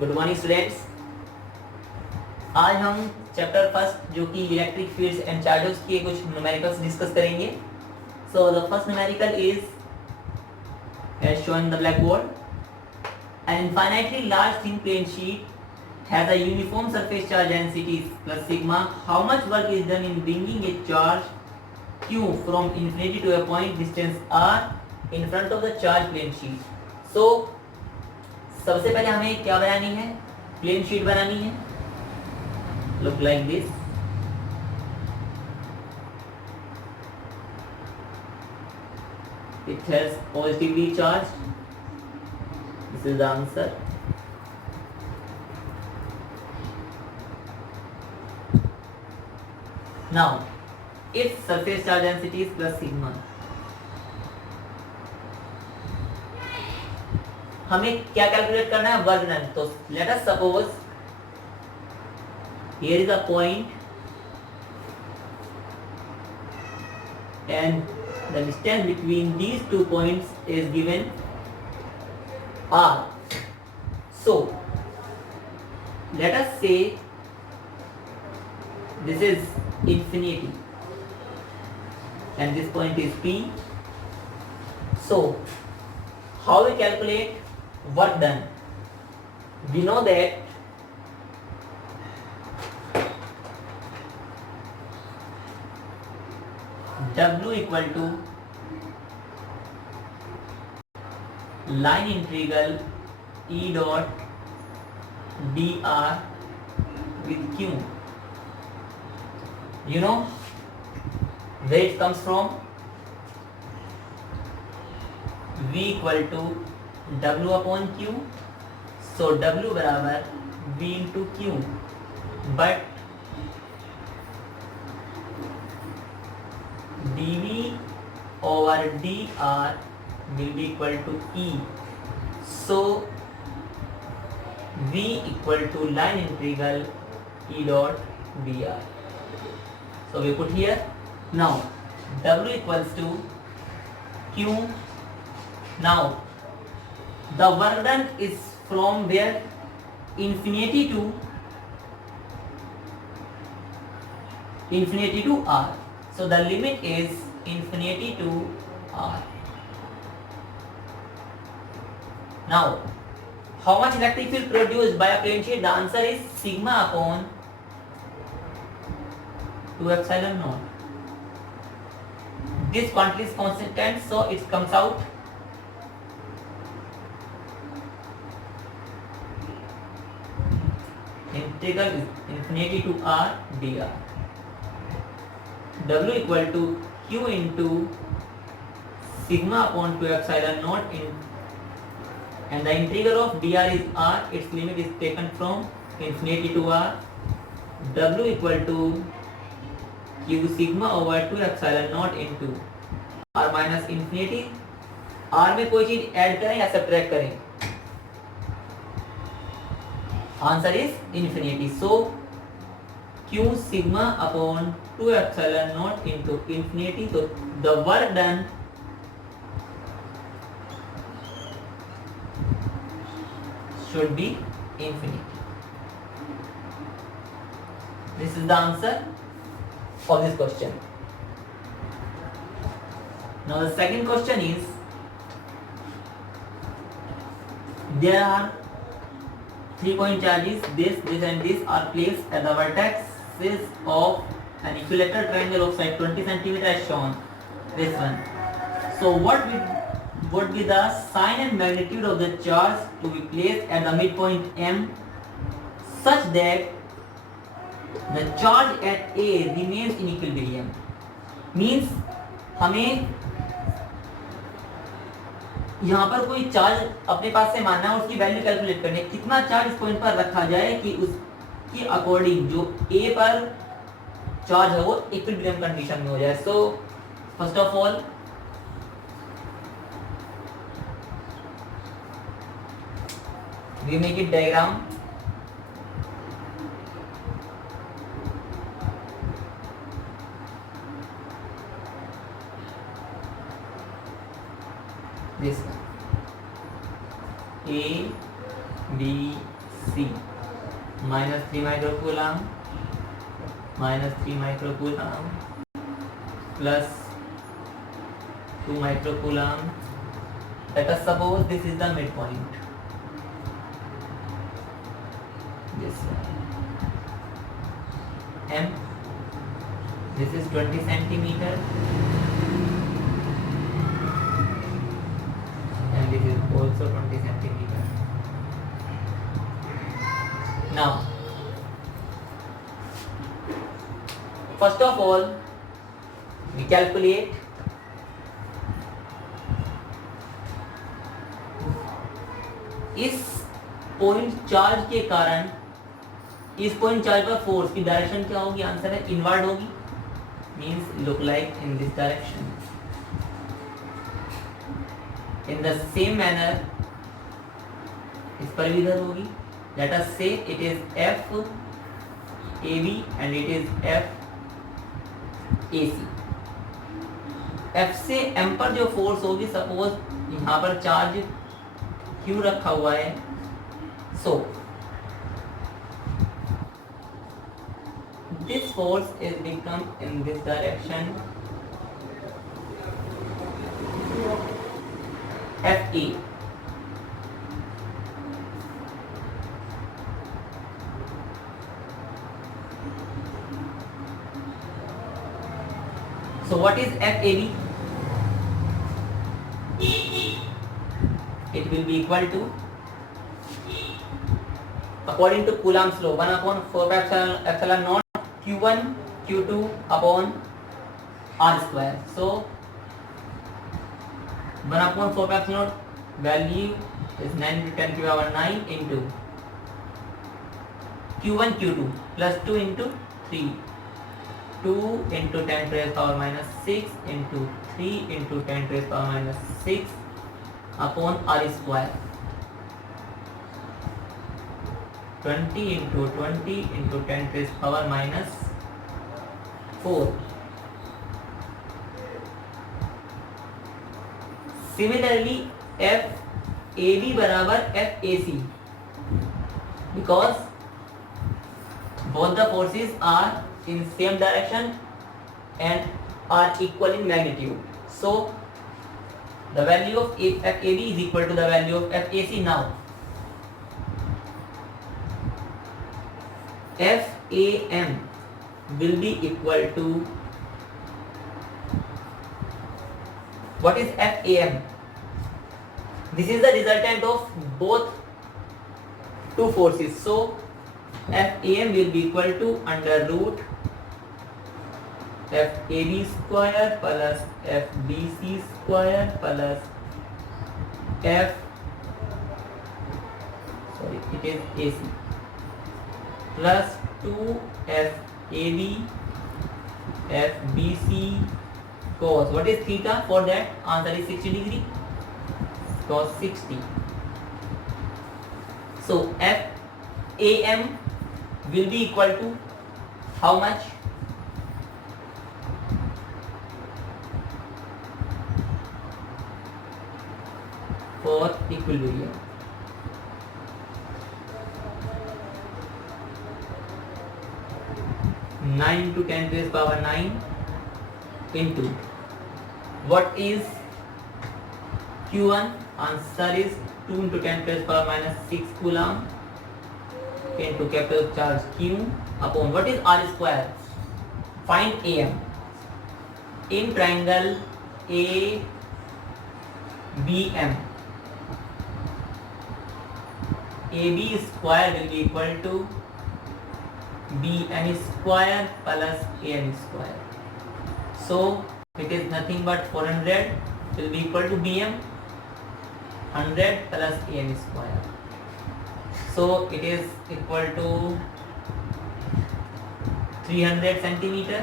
Good morning students. आज हम chapter first जो कि इलेक्ट्रिक फील्ड्स एंड चार्जेस के कुछ न्यूमेरिकल्स डिस्कस करेंगे। So the first numerical is as shown in the blackboard. An infinitely large thin plane sheet has a uniform surface charge density plus sigma. How much work is done in bringing a charge q from infinity to a point distance r in front of the charge plane sheet? So सबसे पहले हमें क्या बनानी है? Plane sheet बनानी है। Look like this. It has positively charged. This is the answer. Now, its surface charge density is plus sigma. हमें क्या कैलकुलेट करना है? Work done. तो let us suppose here is a point and the distance between these 2 points is given r. So let us say this is infinity and this point is p. So how we calculate work done? We know that W equal to line integral E dot dr with Q. You know where it comes from? V equal to W upon Q. So W बराबर V into Q. But dV over dr will be equal to E. So V equal to line integral E dot dr. So we put here. Now W equals to Q. Now the work done is from where? Infinity to r. So the limit is infinity to r. Now, how much electric field produced by a plane sheet? The answer is sigma upon 2 epsilon naught. This quantity is constant, so it comes out integral is infinity to r dr. W equal to Q into sigma upon 2 epsilon naught in, and the integral of dr is r. Its limit is taken from infinity to r. W equal to Q sigma over 2 epsilon naught into r minus infinity. r में कोई चीज add करें या subtract करें? Answer is infinity. So Q sigma upon 2 epsilon naught into infinity. So the work done should be infinity. This is the answer for this question. Now the second question is, there are 3-point charges, this and this are placed at the vertices of an equilateral triangle of side 20 cm as shown. This one. So what would be the sign and magnitude of the charge to be placed at the midpoint M such that the charge at A remains in equilibrium? Means हमें यहाँ पर कोई charge अपने पास से मानना है, उसकी value calculate करनी है, कितना चार्ज इस पॉइंट पर रखा जाए कि उसकी अकॉर्डिंग जो ए पर चार्ज है वो इक्विलिब्रियम कंडीशन में हो जाए. So first of all we make it diagram. this one A, B, C -3 microcoulomb -3 microcoulomb plus 2 microcoulomb. Let us suppose this is the midpoint. This one. M. This is 20 centimeter. And this is also 20 centimeter. Now, first of all, we calculate इस point charge के कारण इस point charge पर force की direction क्या होगी? Answer है inward होगी, means look like in this direction. In the same manner इस पर भी इधर होगी. Let us say it is F A B and it is F A C. F से एम पर जो फोर्स होगी, सपोज यहाँ पर चार्ज क्यू रखा हुआ है, सो this force is become in this direction Fe. So what is FAB? It will be equal to, according to Coulomb's law, 1/4 Q1 Q2 upon R square. So 1/4 value is 9 to 10 to the power 9 into Q1 Q2 plus 2 into 3, 2 into 10 to the power minus 6 into 3 into 10 to the power minus 6 upon R square. 20 into 20 into 10 to the power minus 4. Similarly, FAB बराबर FAC, because both the forces are in same direction and are equal in magnitude. So the value of FAB is equal to the value of FAC. Now FAM will be equal to, what is FAM? This is the resultant of both two forces. So FAM will be equal to under root FAB square plus FBC square plus it is AC plus 2 FAB FBC cos, what is theta? For that answer is 60 degree, cos 60. So FAM will be equal to how much? For equilibrium, nine to 10 to the power 9 into what is Q1? Answer is 2 into 10 to the power minus 6 coulomb into capital charge Q upon what is R square? Find AM. In triangle ABM, AB square will be equal to BM square plus AM square. So it is nothing but 400 will be equal to BM, 100 plus AM square. So it is equal to 300 centimeter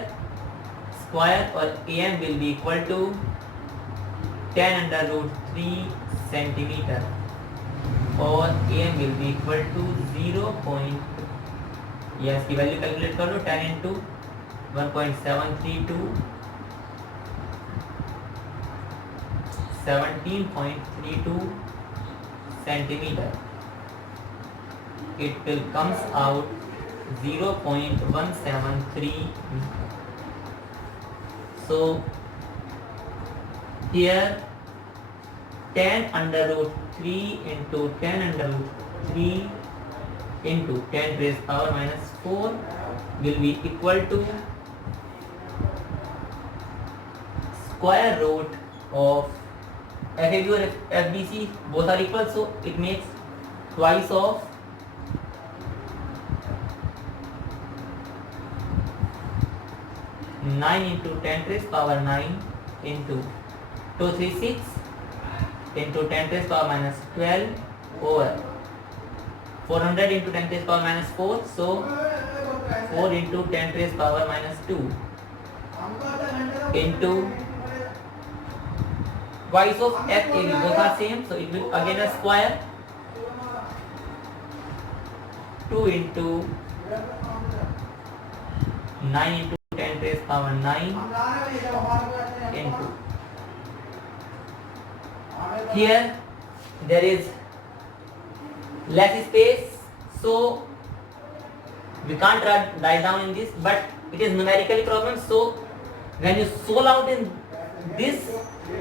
square, or AM will be equal to 10 under root 3 centimeter, और AM will be equal to 0. yes की value calculate कर लो. 10 into 1.732 17.32 centimetre. it will comes out 0.173. So here 10 under root 3 into 10 under root 3 into 10 raised power minus 4 will be equal to square root of FAB or FBC, both are equal, so it makes twice of 9 into 10 raised power 9 into 236 into 10 raised power minus 12 over 400 into 10 raised power minus 4, so 4 into 10 raised power minus 2 into twice of FAB, both are same, so it will again a square, 2 into 9 into 10 raised power 9 into, here there is less space, so we can't write down in this, but it is numerically problem, so when you solve out in this,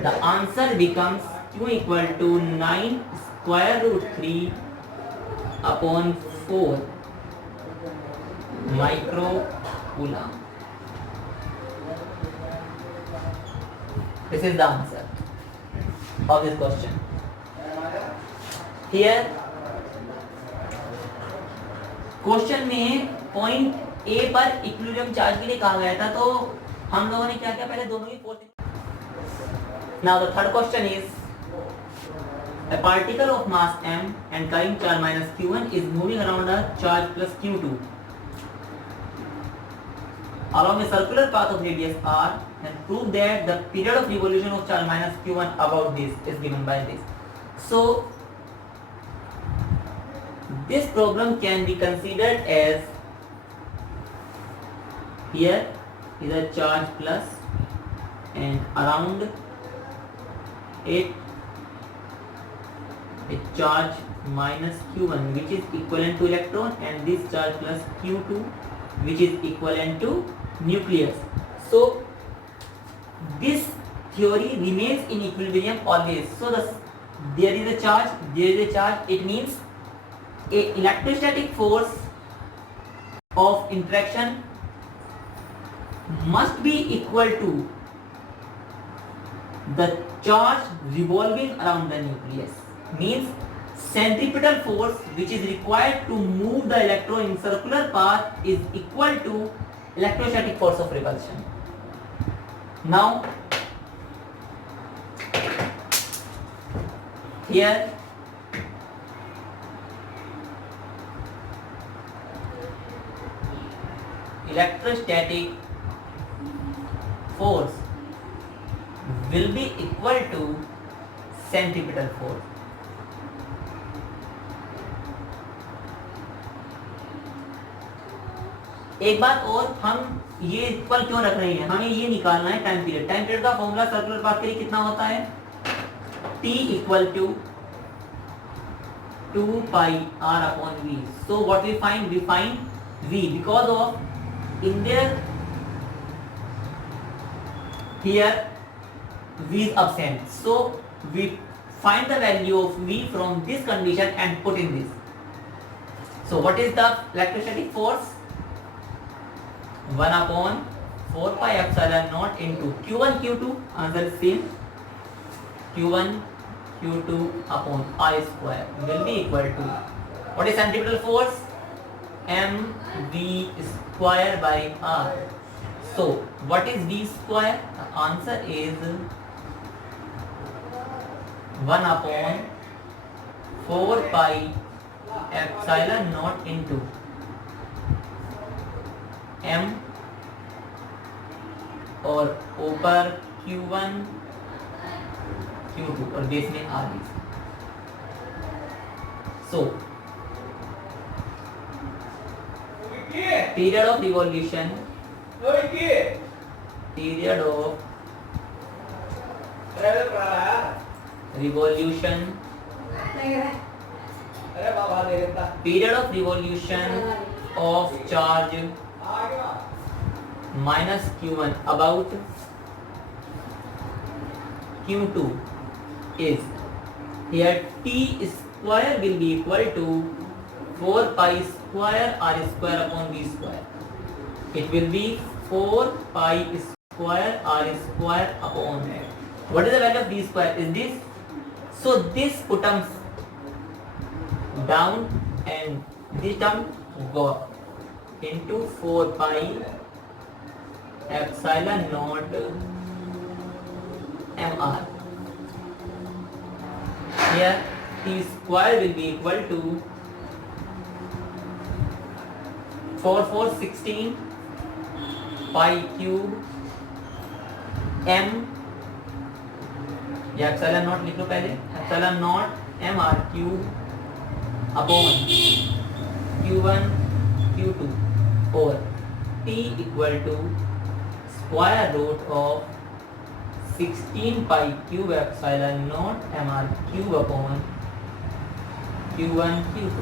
the answer becomes Q equal to 9 square root 3 upon 4 micro coulomb. This is the answer of this question. Here question में point A पर equilibrium charge के लिए कहा गया था, तो हम लोगों ने क्या किया, पहले दोनों की force. Now the third question is, a particle of mass m and carrying charge minus q1 is moving around a charge plus q2 along a circular path of radius r, and prove that the period of revolution of charge minus q1 about this is given by this. So this problem can be considered as, here is a charge plus and around it a charge minus q1 which is equivalent to electron, and this charge plus q2 which is equivalent to nucleus. So this theory remains in equilibrium always. So there is a charge, it means a electrostatic force of interaction must be equal to the charge revolving around the nucleus, means centripetal force which is required to move the electron in circular path is equal to electrostatic force of repulsion. Now here electrostatic force will be equal to centripetal force. एक बात और, हम ये equal क्यों रख रहे हैं, हमें ये निकालना है टाइम पीरियड. टाइम पीरियड का फॉर्मूला सर्कुलर पाथ के लिए कितना होता है, T equal to 2 pi r upon v. So what we find v because of in there here v is absent, so we find the value of v from this condition and put in this. So what is the electrostatic force, 1 upon 4 pi epsilon naught into q1 q2, answer is same, q1 q2 upon I square will be equal to, what is centripetal force, mv square by r. So what is v square, the answer is 1 upon 4 pi epsilon naught into m और ऊपर q1 q2 और base में r. So period of revolution period of revolution of charge minus q1 about q2 is, here t square will be equal to 4 pi square r square upon v square. It will be 4 pi square r square upon, what is the value of v square is this, so this comes down and this term go up into 4 pi epsilon naught mr. Here t square will be equal to 4416 pi cube m, या epsilon naught लिख लो पहले, epsilon naught mr cube upon q1 q2 और t equal to square root of 16 pi cube epsilon naught mr cube upon q1 q2.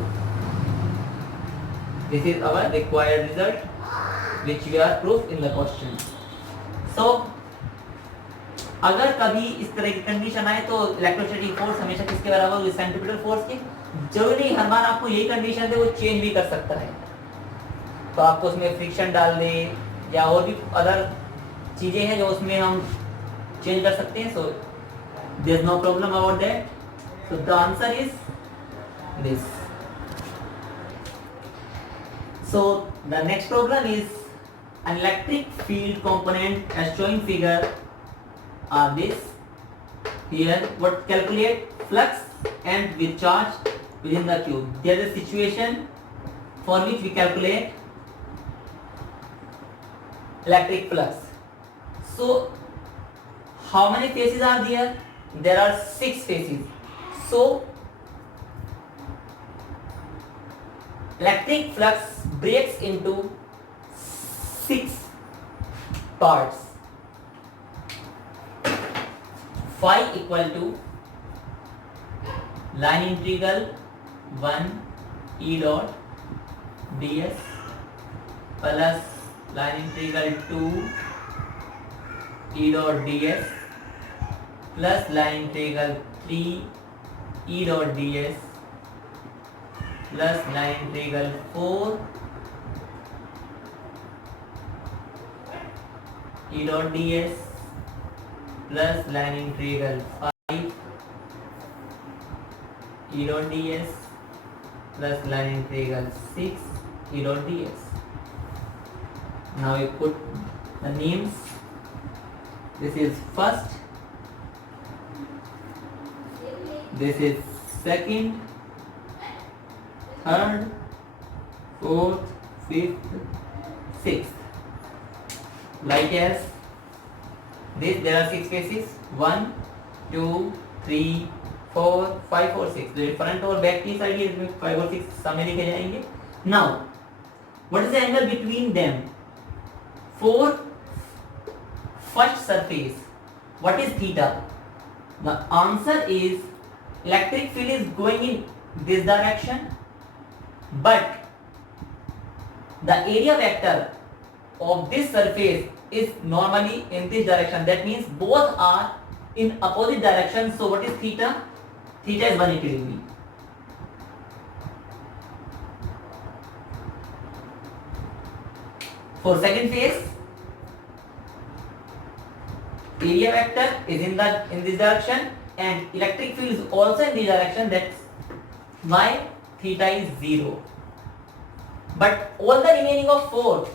This is our required result which we are proof in the question. So अगर कभी इस तरह की condition आए तो electrostatic force हमेशा किसके बराबर होगी, सेंट्रीपिटल फोर्स के. जरूरी नहीं हर बार आपको यही कंडीशन दे, वो चेंज भी कर सकता है, तो आपको उसमें फ्रिक्शन डाल दे या और भी अदर चीजें हैं जो उसमें हम चेंज कर सकते हैं. So there is no problem about that. So the answer is this. So the next problem is an electric field component as shown in figure are this. Here what calculate flux and with charge within the cube. There is a situation for which we calculate electric flux. So how many phases are there? There are 6 phases. So electric flux breaks into 6 parts. Phi equal to line integral 1 E dot ds plus line integral 2 E dot ds plus line integral 3 E dot ds plus line integral 4 E dot ds plus line integral 5 E dot ds plus line integral 6 E dot ds. Now you put the names. This is first, this is second, third, fourth, fifth, sixth. Like as this, there are 6 phases, 1 2 3 4 5 और 6. तो front और back की side ये 5 और 6 सामने लिखे जाएंगे. Now what is the angle between them? For first surface, what is theta? The answer is electric field is going in this direction, but the area vector of this surface is normally in this direction. That means both are in opposite direction. So what is theta? Theta is 180 degree. For second phase, area vector is in this direction and electric field is also in this direction. That's why theta is 0. But all the remaining of 4,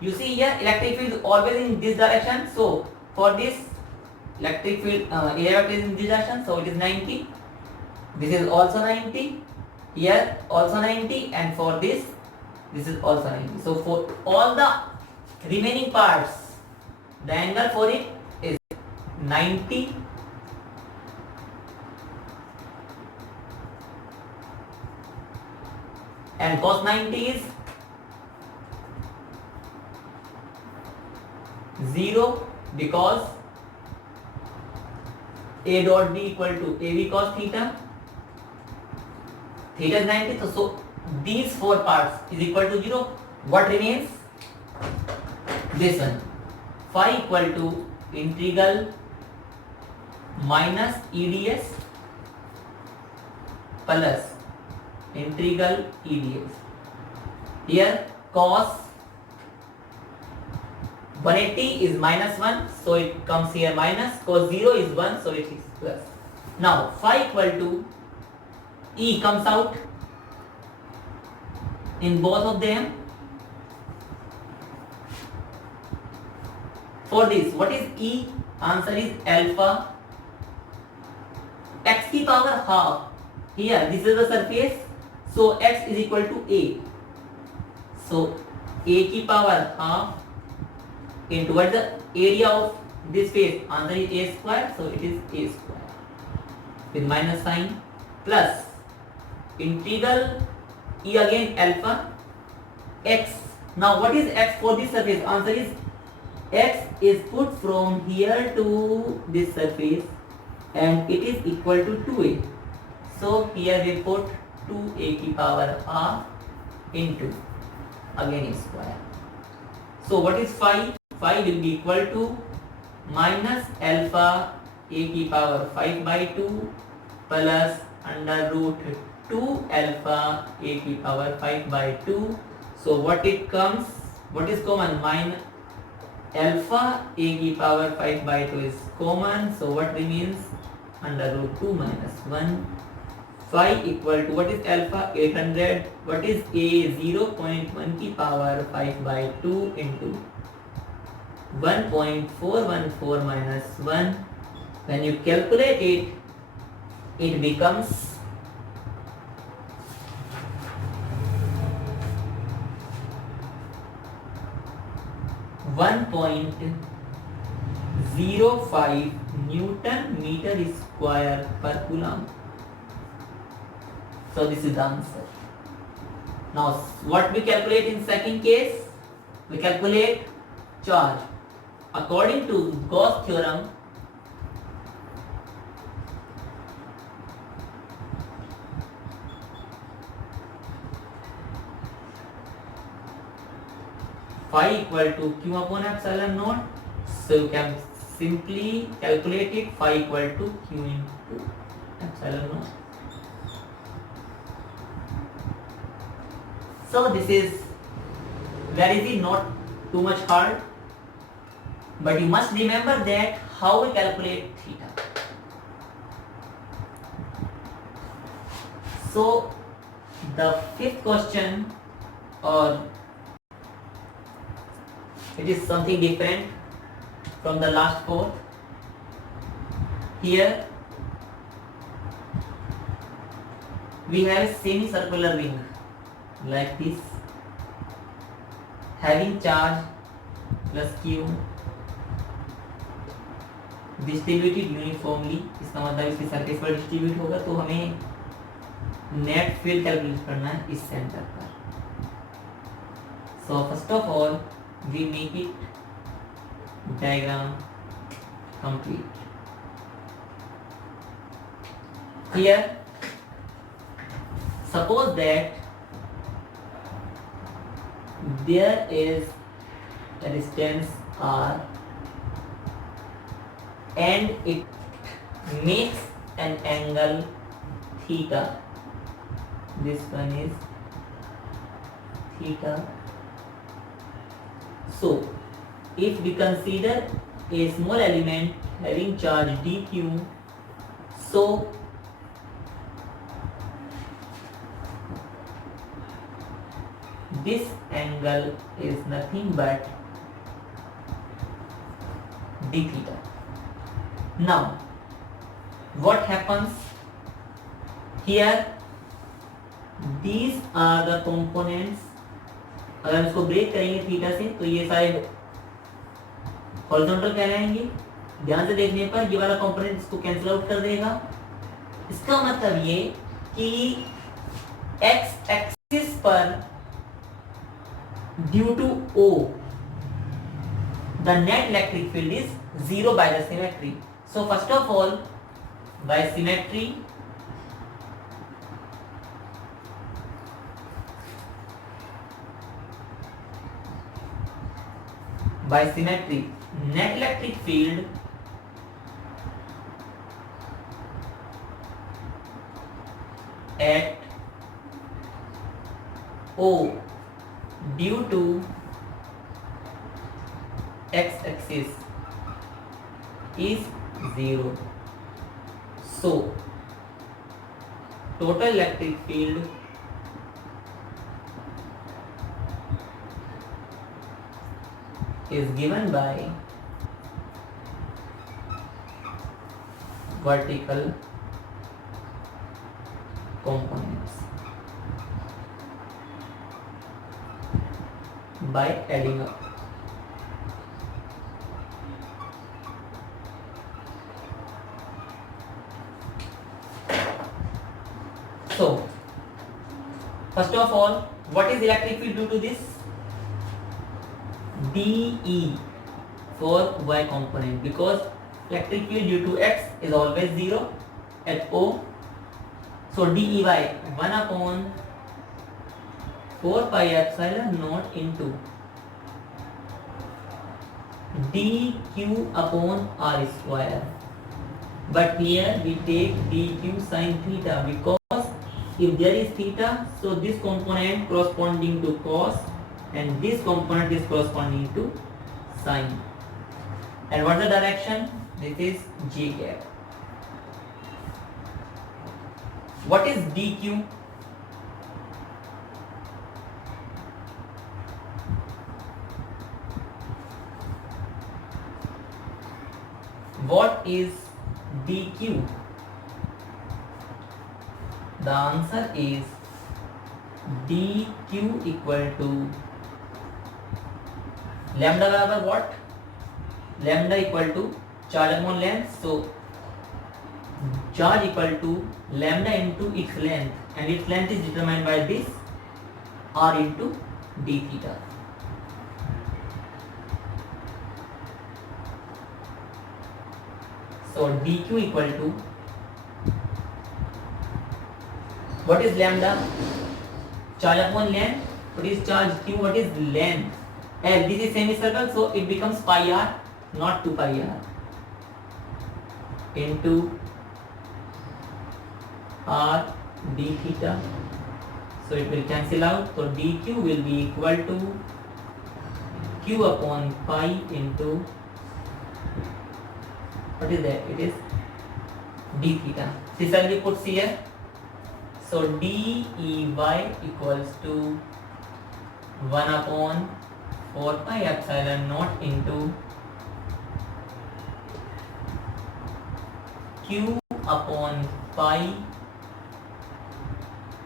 you see here electric field is always in this direction. So for this electric field area vector is in this direction, so it is 90. This is also 90. Here also 90, and for this is also 90. So for all the remaining parts, the angle for it is 90 and cos 90 is 0 because A dot B equal to AB cos theta. theta is 90, so these four parts is equal to 0. What remains? This one, phi equal to integral minus EDS plus integral EDS. Here cos 180 is minus 1, so it comes here minus. Cos 0 is 1, so it is plus. Now phi equal to E comes out in both of them. For this, what is E? Answer is alpha x की power half. Here this is the surface, so x is equal to a. So a की power half into what the area of this face. Answer is a square, so it is a square with minus sign plus integral E again alpha x. Now what is x for this surface? Answer is x is put from here to this surface and it is equal to 2a. So here we put 2a की power half into again a square. So what is phi? Phi will be equal to minus alpha a की power 5 by 2 plus under root 2 alpha a की power 5 by 2. So what it comes? What is common? Minus alpha a की power 5 by 2 is common, so what remains? Under root 2 minus 1. Phi equal to what is alpha? 800. What is a? 0.1 की power 5 by 2 into 1.414 minus 1. When you calculate it, it becomes 1.05 Newton meter square per coulomb. So this is the answer. Now what we calculate in second case? We calculate charge. According to Gauss theorem, phi equal to q upon epsilon naught. So you can simply calculate it. Phi equal to q into epsilon naught. So this is very easy, not too much hard, but you must remember that how we calculate theta. So the fifth question, or it is something different from the last fourth. Here we have a semicircular ring like this, having charge plus q distributed uniformly. इसका मतलब इसकी surface पर distribute होगा, तो हमें net field calculate करना है इस सेंटर पर. सो first of all we make it diagram complete. Here suppose that there is a distance r and it makes an angle theta. This one is theta. So if we consider a small element having charge dq, so this angle is nothing but d theta. Now what happens here? These are the components. अगर हम इसको break करेंगे theta से, तो ये सारे horizontal कहलाएंगे. ध्यान से देखने पर ये वाला कंपोनेंट इसको कैंसिल आउट कर देगा. इसका मतलब ये कि x एक्सिस पर due to O the net electric field is 0 by the symmetry. So first of all, by symmetry by symmetry. Net electric field at O due to x-axis is 0. So total electric field is given by vertical components by adding up. So first of all, what is electric field due to this? dE for y component, because electric field due to x is always 0 at O. So dEy 1 upon 4 pi epsilon naught into dq upon r square. But here we take dq sin theta, because if there is theta, so this component corresponding to cos and this component is corresponding to sine. And what is the direction? This is j cap. What is dq? What is dq? The answer is dq equal to lambda बराबर what? Lambda equal to charge upon length. So charge equal to lambda into its length, and its length is determined by this r into d theta. So dq equal to, what is lambda? Charge upon length. What is charge q? What is length? L. This is semicircle, so it becomes pi r, not 2 pi r, into r d theta. So it will cancel out. So dq will be equal to q upon pi into, what is that? It is d theta. This will be put here. So dEy equals to 1 upon 4 pi epsilon naught into q upon pi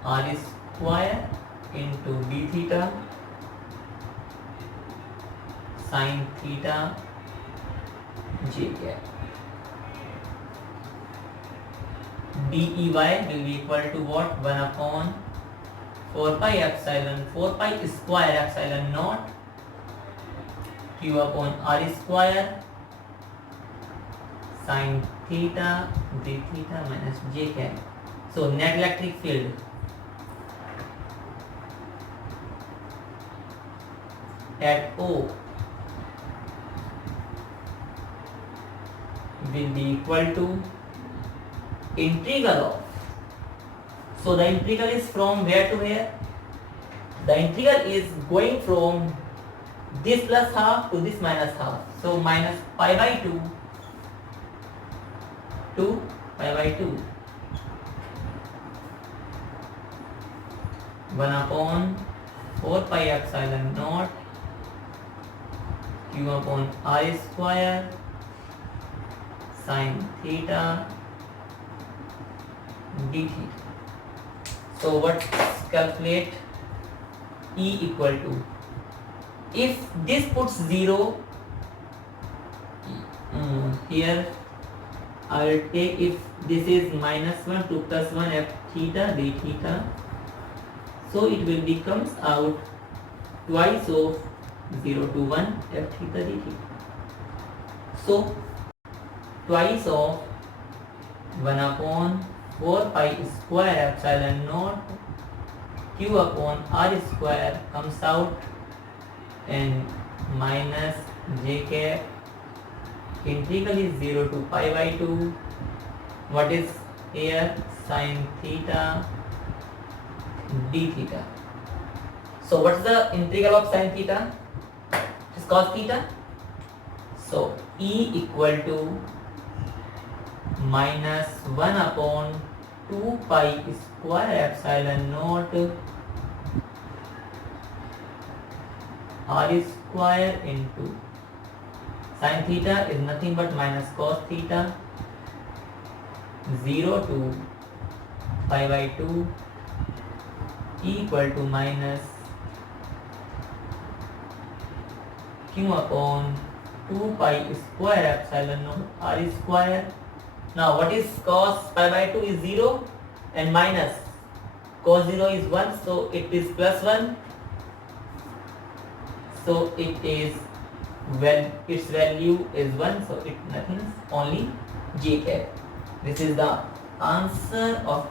r square into d theta sin theta j cap. dEy will be equal to what? 1 upon 4 pi epsilon, 4 pi square epsilon naught q upon r square sin theta d theta minus j cap. So net electric field at O will be equal to integral of, so the integral is from where to where? The integral is going from this plus half to this minus half. So minus pi by 2 to pi by 2, 1 upon 4 pi epsilon naught q upon r square sin theta d theta. So what calculate E equal to, if this puts 0 here, I will take, if this is minus 1 to plus 1 f theta d theta, so it will becomes out twice of 0 to 1 f theta d theta. So twice of 1 upon 4 pi square epsilon naught q upon r square comes out, and minus j cap. Integral is 0 to pi by 2. What is here? Sin theta d theta. So what is the integral of sin theta? It is cos theta. So E equal to minus 1 upon 2 pi square epsilon naught r square into sin theta is nothing but minus cos theta 0 to pi by 2 equal to minus q upon 2 pi square epsilon naught r square. Now what is cos pi by 2 is 0 and minus cos 0 is 1, so it is plus 1. So it is, well, its value is 1, so it nothing, only j cap. This is the answer of